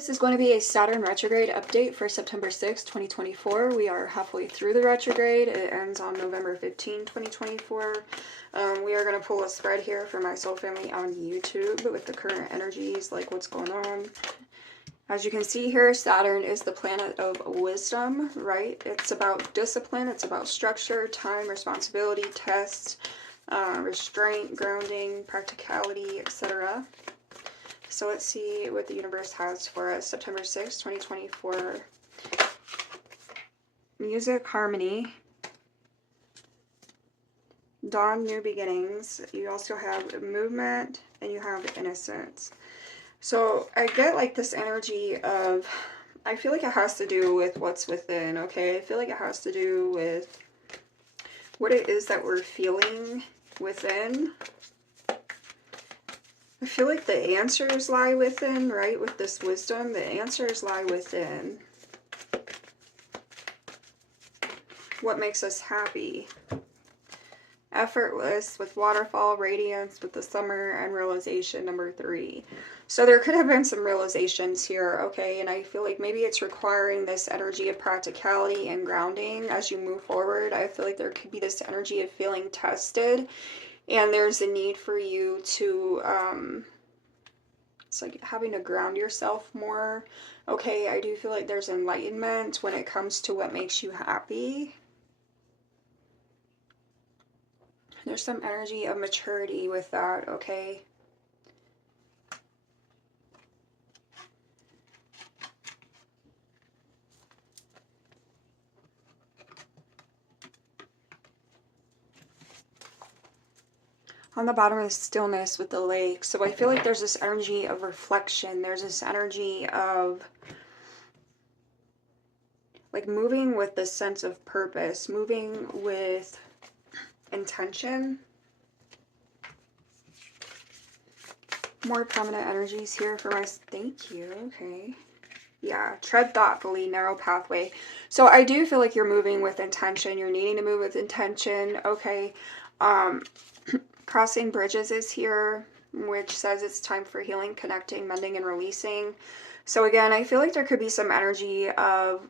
This is going to be a Saturn retrograde update for September 6, 2024. We are halfway through the retrograde. It ends on November 15, 2024. We are going to pull a spread here for my soul family on YouTube with the current energies, like what's going on. As you can see here, Saturn is the planet of wisdom, right? It's about discipline, it's about structure, time, responsibility, tests, restraint, grounding, practicality, etc. So let's see what the universe has for us. September 6, 2024. Music, harmony. Dawn, new beginnings. You also have movement and you have innocence. So I get like this energy of, I feel like it has to do with what's within, okay? I feel like it has to do with what it is that we're feeling within. I feel like the answers lie within, right? With this wisdom, the answers lie within. What makes us happy? Effortless, with waterfall, radiance, with the summer, and realization, number 3. So there could have been some realizations here, okay? And I feel like maybe it's requiring this energy of practicality and grounding as you move forward. I feel like there could be this energy of feeling tested. And there's a need for you to, it's like having to ground yourself more. Okay, I do feel like there's enlightenment when it comes to what makes you happy. There's some energy of maturity with that, okay? On the bottom is stillness with the lake. So I feel like there's this energy of reflection. There's this energy of like moving with this sense of purpose, moving with intention. More prominent energies here for my, thank you, okay. Yeah, tread thoughtfully, narrow pathway. So I do feel like you're moving with intention. You're needing to move with intention, okay. Crossing bridges is here, which says it's time for healing, connecting, mending, and releasing. So again, I feel like there could be some energy of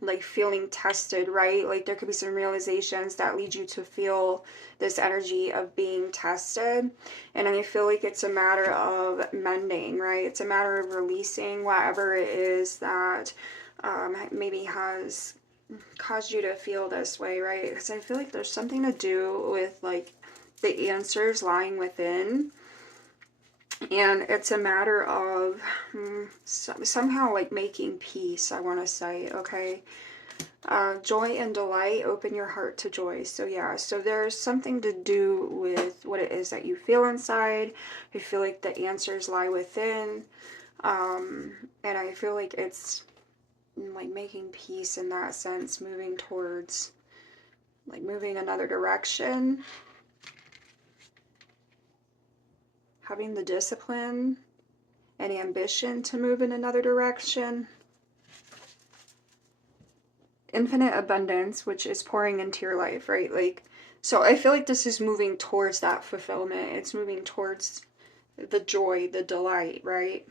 like feeling tested, right? Like there could be some realizations that lead you to feel this energy of being tested. And I feel like it's a matter of mending, right? It's a matter of releasing whatever it is that maybe has caused you to feel this way, right? Because I feel like there's something to do with like the answers lying within, and it's a matter of somehow like making peace, I want to say, okay. Joy and delight, open your heart to joy. So yeah, so there's something to do with what it is that you feel inside. I feel like the answers lie within, and I feel like it's like making peace in that sense, moving towards like moving another direction. Having the discipline and ambition to move in another direction. Infinite abundance, which is pouring into your life, right? Like, so I feel like this is moving towards that fulfillment. It's moving towards the joy, the delight, right?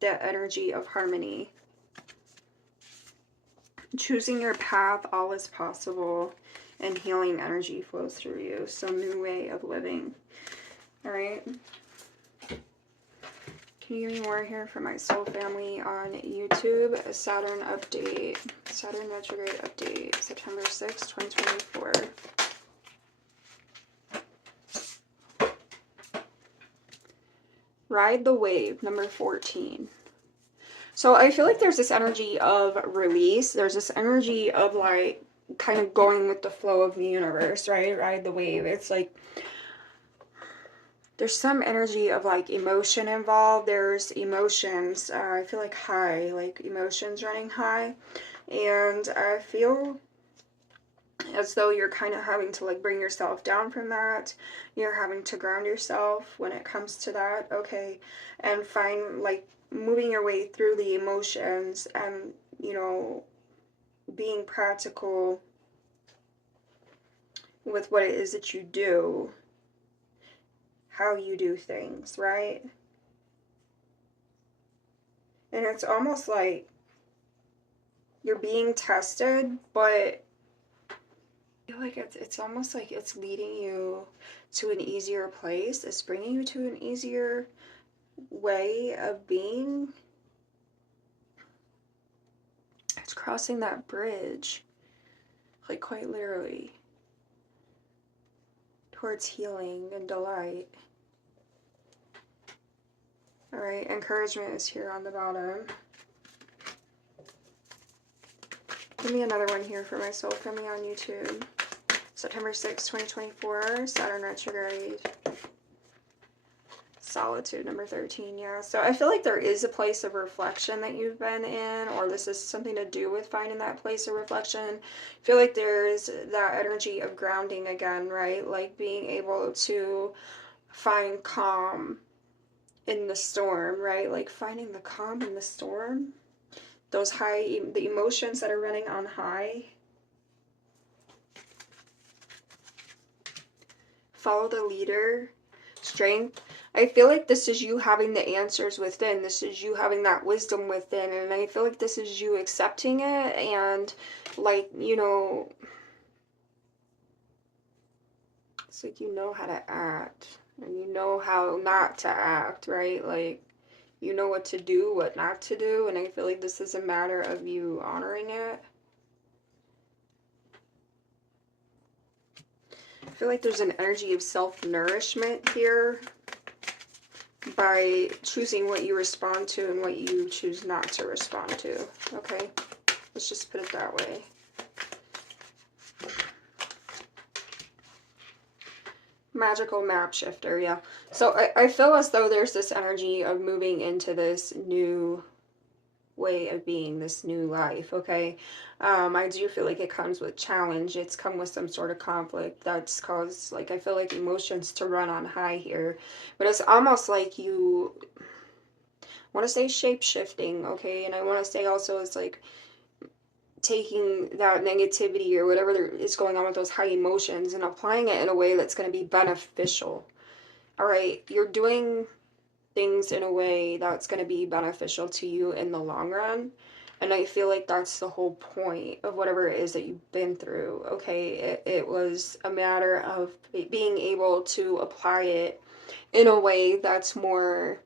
That energy of harmony. Choosing your path, all is possible, and healing energy flows through you. So new way of living. All right. Can you give me more here for my soul family on YouTube? A Saturn update. Saturn retrograde update. September 6, 2024. Ride the wave, number 14. So I feel like there's this energy of release. There's this energy of like kind of going with the flow of the universe, right? Ride the wave. It's like there's some energy of like emotion involved. There's emotions, I feel like high, like emotions running high. And I feel as though you're kind of having to like bring yourself down from that. You're having to ground yourself when it comes to that, okay? And find like moving your way through the emotions and, you know, being practical with what it is that you do. How you do things, right? And it's almost like you're being tested, but I feel like it's almost like it's leading you to an easier place. It's bringing you to an easier way of being. It's crossing that bridge, like quite literally, towards healing and delight. All right, encouragement is here on the bottom. Give me another one here for my soul family on YouTube. September 6, 2024, Saturn Retrograde. Solitude, number 13, yeah. So I feel like there is a place of reflection that you've been in, or this is something to do with finding that place of reflection. I feel like there's that energy of grounding again, right? Like being able to find calm in the storm, right? Like finding the calm in the storm. Those the emotions that are running on high. Follow the leader. Strength. I feel like this is you having the answers within. This is you having that wisdom within. And I feel like this is you accepting it and, like, you know, it's like you know how to act. And you know how not to act, right? Like, you know what to do, what not to do. And I feel like this is a matter of you honoring it. I feel like there's an energy of self-nourishment here by choosing what you respond to and what you choose not to respond to. Okay, let's just put it that way. Magical map shifter, yeah. So I feel as though there's this energy of moving into this new way of being, this new life, okay? I do feel like it comes with challenge. It's come with some sort of conflict that's caused, like, I feel like emotions to run on high here. But it's almost like you want to say shape-shifting, okay? And I want to say also it's like taking that negativity or whatever is going on with those high emotions and applying it in a way that's going to be beneficial. All right, you're doing things in a way that's going to be beneficial to you in the long run. And I feel like that's the whole point of whatever it is that you've been through, okay? It was a matter of being able to apply it in a way that's more,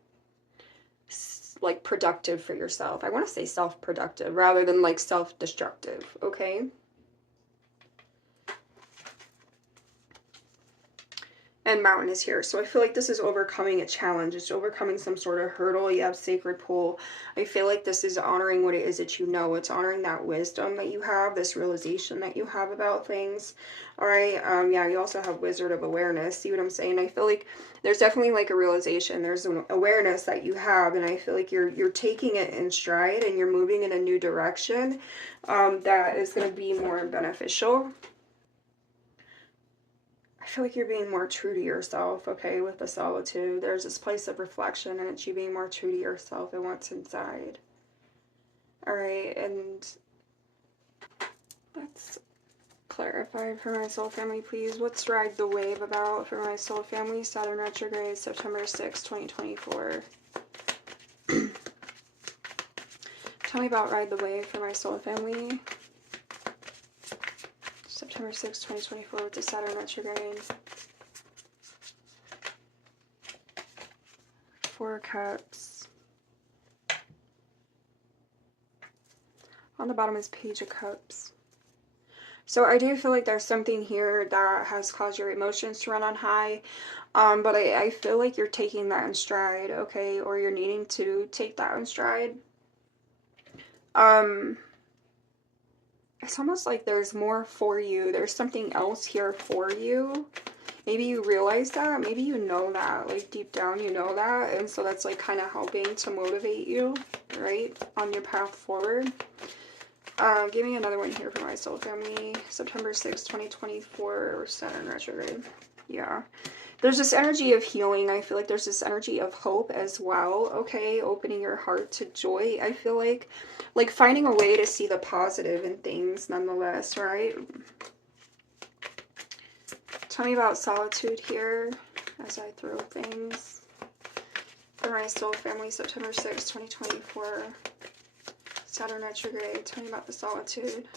like, productive for yourself. I want to say self-productive rather than, like, self-destructive, okay? And mountain is here. So I feel like this is overcoming a challenge. It's overcoming some sort of hurdle. You have sacred pool. I feel like this is honoring what it is that you know. It's honoring that wisdom that you have, this realization that you have about things. All right. Yeah, you also have wizard of awareness. See what I'm saying? I feel like there's definitely like a realization. There's an awareness that you have. And I feel like you're taking it in stride and you're moving in a new direction that is going to be more beneficial. I feel like you're being more true to yourself, okay, with the solitude. There's this place of reflection, and it's you being more true to yourself and what's inside. All right, and let's clarify for my soul family, please. What's Ride the Wave about for my soul family? Saturn Retrograde, September 6, 2024. Tell me about Ride the Wave for my soul family. September 6, 2024 with the Saturn Retrograde. Four of Cups. On the bottom is Page of Cups. So I do feel like there's something here that has caused your emotions to run on high. But I feel like you're taking that in stride, okay? Or you're needing to take that in stride. It's almost like there's more for you. There's something else here for you. Maybe you realize that. Maybe you know that. Like, deep down, you know that. And so that's, like, kind of helping to motivate you, right? On your path forward. Give me another one here for my soul family. September 6, 2024, Saturn Retrograde. Yeah. There's this energy of healing. I feel like there's this energy of hope as well, okay? Opening your heart to joy, I feel like finding a way to see the positive in things nonetheless, right? Tell me about solitude here as I throw things. For for my soul family, September 6th, 2024. Saturn Retrograde. Tell me about the solitude.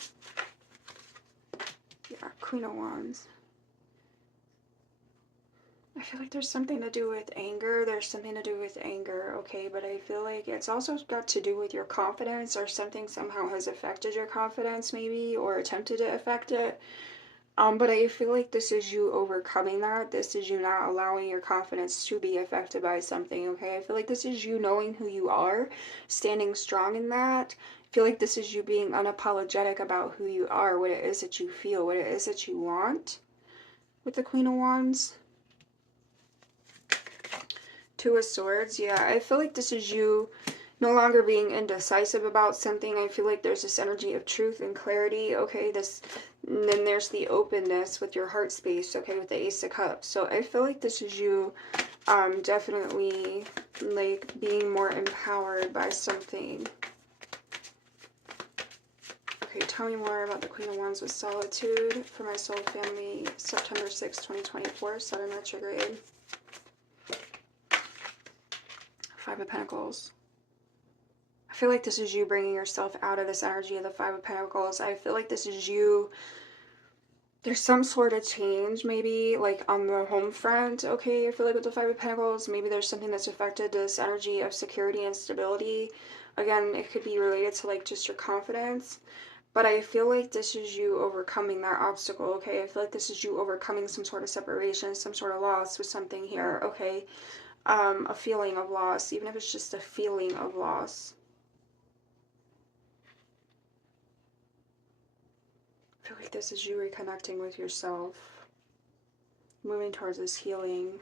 Yeah, Queen of Wands. I feel like there's something to do with anger. There's something to do with anger, okay? But I feel like it's also got to do with your confidence, or something somehow has affected your confidence maybe, or attempted to affect it. But I feel like this is you overcoming that. This is you not allowing your confidence to be affected by something, okay? I feel like this is you knowing who you are, standing strong in that. I feel like this is you being unapologetic about who you are, what it is that you feel, what it is that you want with the Queen of Wands. Two of Swords, yeah, I feel like this is you no longer being indecisive about something. I feel like there's this energy of truth and clarity, okay? And then there's the openness with your heart space, okay, with the Ace of Cups. So I feel like this is you definitely like being more empowered by something. Okay, tell me more about the Queen of Wands with solitude for my soul family, September 6, 2024, Saturn Retrograde. Five of Pentacles. I feel like this is you bringing yourself out of this energy of the Five of Pentacles. I feel like this is you. There's some sort of change maybe like on the home front, okay? I feel like with the Five of Pentacles, maybe there's something that's affected this energy of security and stability. Again, it could be related to like just your confidence. But I feel like this is you overcoming that obstacle, okay? I feel like this is you overcoming some sort of separation, some sort of loss with something here, okay? A feeling of loss, even if it's just a feeling of loss. I feel like this is you reconnecting with yourself, moving towards this healing,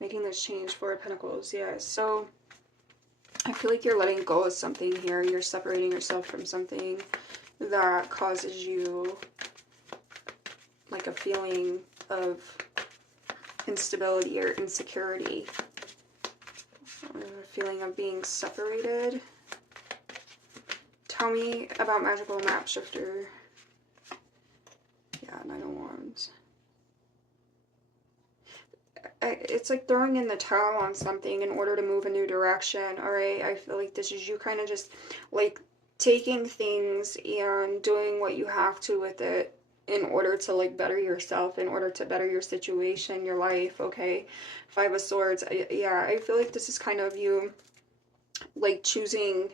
making this change. Four of Pentacles, yeah. So I feel like you're letting go of something here. You're separating yourself from something that causes you like a feeling of instability or insecurity, or a feeling of being separated. Tell me about magical map shifter. Yeah, Nine of Wands. It's like throwing in the towel on something in order to move a new direction, alright? I feel like this is you kind of just like taking things and doing what you have to with it in order to like better yourself, in order to better your situation, your life, okay? Five of Swords. Yeah, I feel like this is kind of you like choosing.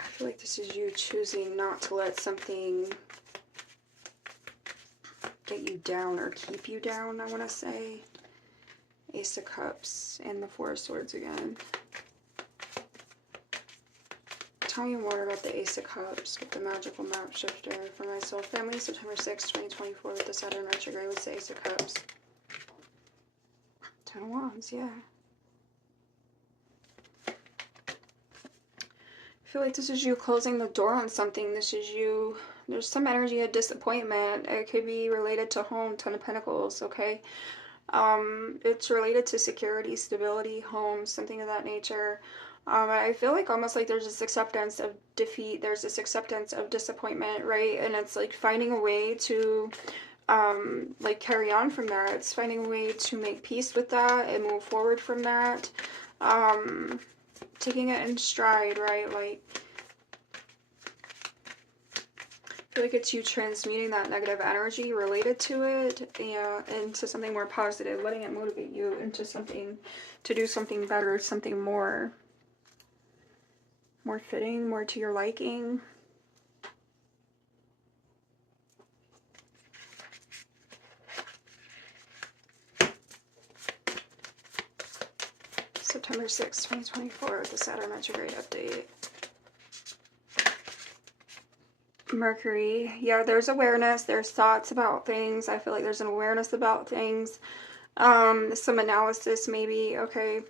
I feel like this is you choosing not to let something get you down or keep you down, I want to say. Ace of Cups and the Four of Swords again. Tell me more about the Ace of Cups with the magical map shifter for my soul family, September 6, 2024, with the Saturn Retrograde with the Ace of Cups. Ten of Wands, yeah. I feel like this is you closing the door on something. This is you, there's some energy of disappointment. It could be related to home, Ten of Pentacles, okay? It's related to security, stability, home, something of that nature. I feel like almost like there's this acceptance of defeat, there's this acceptance of disappointment, right? And it's like finding a way to like carry on from that. It's finding a way to make peace with that and move forward from that. Taking it in stride, right? Like, I feel like it's you transmuting that negative energy related to it and into something more positive, letting it motivate you into something, to do something better, something more fitting, more to your liking. September 6, 2024, the Saturn Retrograde update. Mercury, yeah, there's awareness, there's thoughts about things. I feel like there's an awareness about things. Some analysis maybe, okay.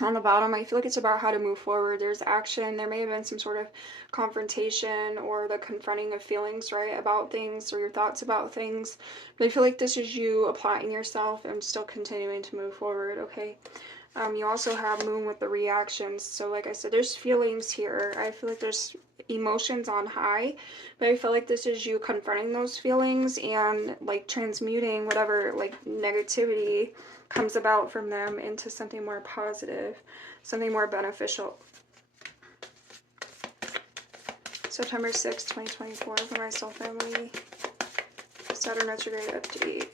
On the bottom, I feel like it's about how to move forward. There's action. There may have been some sort of confrontation or the confronting of feelings, right, about things, or your thoughts about things. But I feel like this is you applying yourself and still continuing to move forward, okay? You also have Moon with the reactions. So like I said, there's feelings here. I feel like there's emotions on high, but I feel like this is you confronting those feelings and like transmuting whatever like negativity comes about from them into something more positive, something more beneficial. September 6th, 2024 for my soul family. Saturn Retrograde update.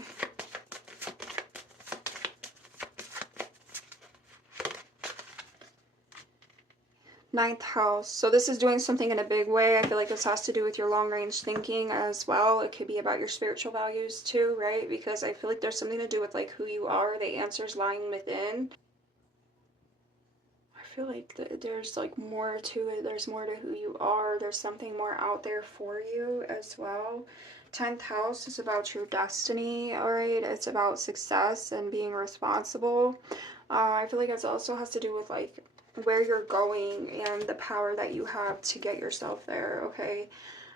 Ninth house. So this is doing something in a big way. I feel like this has to do with your long range thinking as well. It could be about your spiritual values too, right? Because I feel like there's something to do with like who you are, the answers lying within. I feel like there's like more to it. There's more to who you are. There's something more out there for you as well. 10th house is about your destiny, all right? It's about success and being responsible. I feel like it also has to do with like where you're going and the power that you have to get yourself there, okay?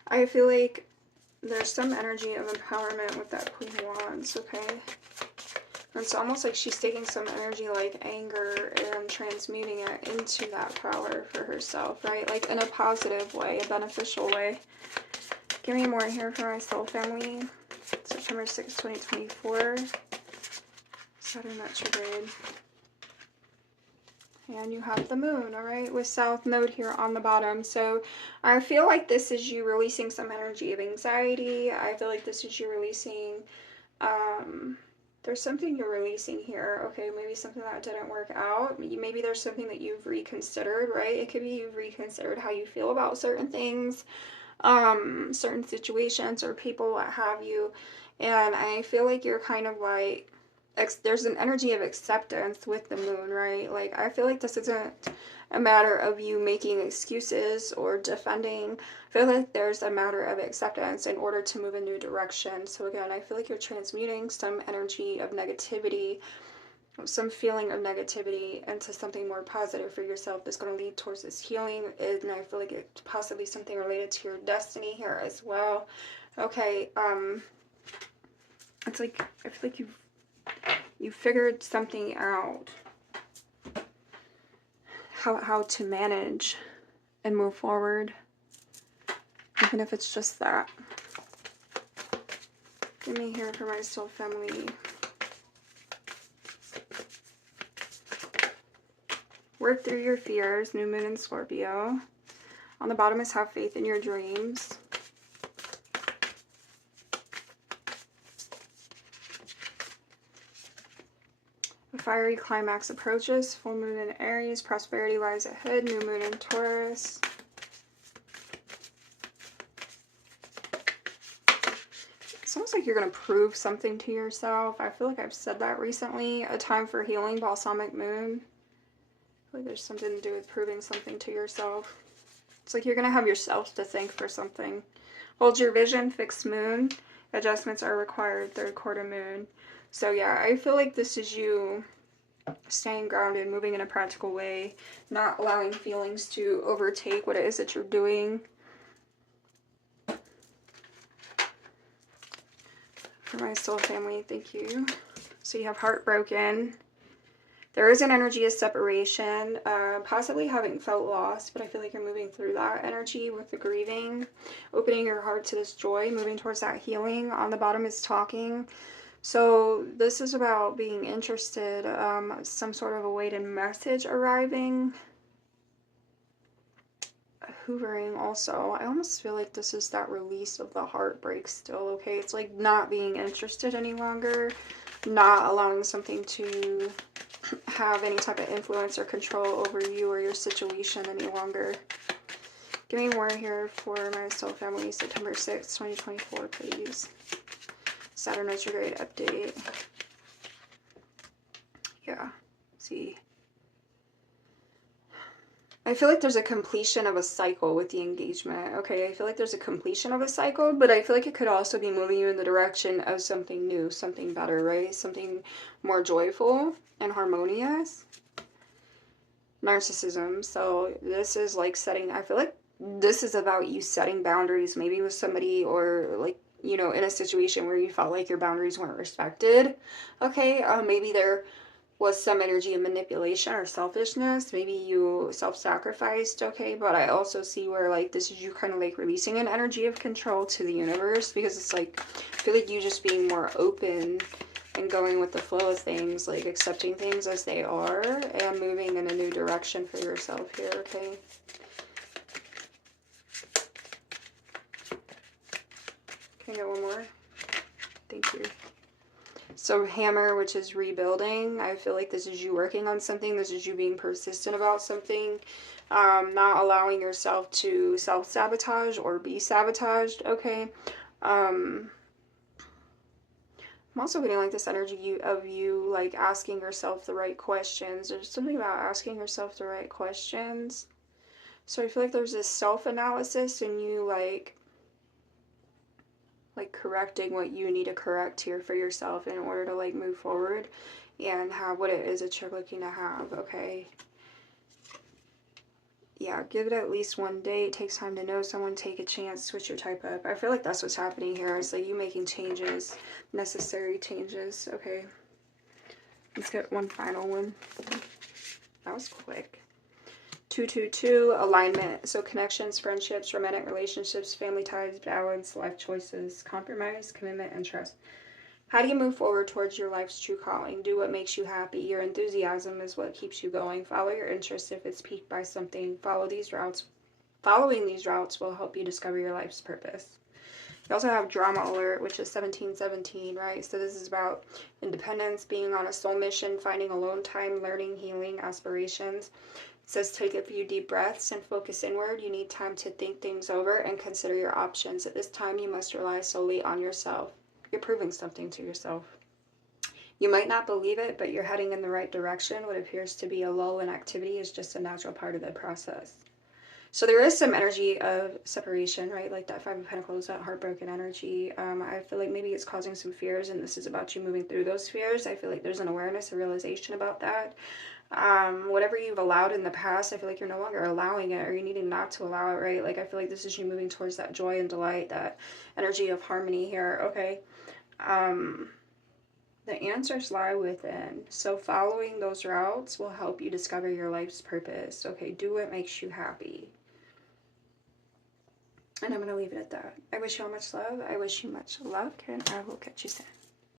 I feel like there's some energy of empowerment with that Queen of Wands, okay? And it's almost like she's taking some energy like anger and transmuting it into that power for herself, right? Like in a positive way, a beneficial way. Give me more here for my soul family. September 6th, 2024. Saturn Retrograde. And you have the moon, all right, with South Node here on the bottom. So I feel like this is you releasing some energy of anxiety. I feel like this is you releasing, there's something you're releasing here. Okay, maybe something that didn't work out. Maybe there's something that you've reconsidered, right? It could be you've reconsidered how you feel about certain things, certain situations or people, what have you. And I feel like you're kind of like, there's an energy of acceptance with the moon, right? Like, I feel like this isn't a matter of you making excuses or defending. I feel like there's a matter of acceptance in order to move a new direction. So again, I feel like you're transmuting some energy of negativity, some feeling of negativity into something more positive for yourself that's going to lead towards this healing. And I feel like it's possibly something related to your destiny here as well. Okay, it's like, I feel like you figured something out, how to manage and move forward, even if it's just that. Give me here for my soul family. Work through your fears, new moon in Scorpio. On the bottom is have faith in your dreams. A fiery climax approaches, full moon in Aries, prosperity lies ahead, new moon in Taurus. It's almost like you're going to prove something to yourself. I feel like I've said that recently. A time for healing, balsamic moon. I feel like there's something to do with proving something to yourself. It's like you're going to have yourself to thank for something. Hold your vision, fixed moon. Adjustments are required, third quarter moon. So yeah, I feel like this is you staying grounded, moving in a practical way, not allowing feelings to overtake what it is that you're doing. For my soul family, thank you. So you have heartbroken. There is an energy of separation, possibly having felt lost, but I feel like you're moving through that energy with the grieving, opening your heart to this joy, moving towards that healing. On the bottom is talking. So this is about being interested, some sort of awaited message arriving. Hoovering also. I almost feel like this is that release of the heartbreak still, okay? It's like not being interested any longer, not allowing something to have any type of influence or control over you or your situation any longer. Give me more here for my soul family, September 6th, 2024, please. Saturn Retrograde update. Yeah, see. I feel like there's a completion of a cycle with the engagement. Okay, I feel like there's a completion of a cycle, but I feel like it could also be moving you in the direction of something new, something better, right? Something more joyful and harmonious. Narcissism. So this is like setting, I feel like this is about you setting boundaries, maybe with somebody or like, you know, in a situation where you felt like your boundaries weren't respected. Okay, maybe they're, was some energy of manipulation or selfishness. Maybe you self-sacrificed, okay? But I also see where like this is you kind of like releasing an energy of control to the universe, because it's like I feel like you just being more open and going with the flow of things, like accepting things as they are and moving in a new direction for yourself here, okay? Can I get one more? Thank you. So hammer, which is rebuilding. I feel like this is you working on something. This is you being persistent about something. Not allowing yourself to self-sabotage or be sabotaged, okay? I'm also getting like this energy of you like asking yourself the right questions. There's something about asking yourself the right questions. So I feel like there's this self-analysis and you like correcting what you need to correct here for yourself in order to like move forward and have what it is that you're looking to have, okay? Yeah, give it at least one day. It takes time to know someone, take a chance, switch your type up. I feel like that's what's happening here. It's like you making changes, necessary changes, okay? Let's get one final one. That was quick. 222, alignment. So connections, friendships, romantic relationships, family ties, balance, life choices, compromise, commitment, and trust. How do you move forward towards your life's true calling? Do what makes you happy. Your enthusiasm is what keeps you going. Follow your interest if it's piqued by something. Follow these routes. Following these routes will help you discover your life's purpose. You also have drama alert, which is 1717, right? So this is about independence, being on a soul mission, finding alone time, learning, healing, aspirations. It says take a few deep breaths and focus inward. You need time to think things over and consider your options. At this time, you must rely solely on yourself. You're proving something to yourself. You might not believe it, but you're heading in the right direction. What appears to be a lull in activity is just a natural part of the process. So there is some energy of separation, right? Like that Five of Pentacles, that heartbroken energy. I feel like maybe it's causing some fears, and this is about you moving through those fears. I feel like there's an awareness, a realization about that. Whatever you've allowed in the past, I feel like you're no longer allowing it, or you're needing not to allow it, right? Like I feel like this is you moving towards that joy and delight, that energy of harmony here, okay? The answers lie within. So following those routes will help you discover your life's purpose. Okay, do what makes you happy. And I'm going to leave it at that. I wish you all much love. I wish you much love, and I will catch you soon.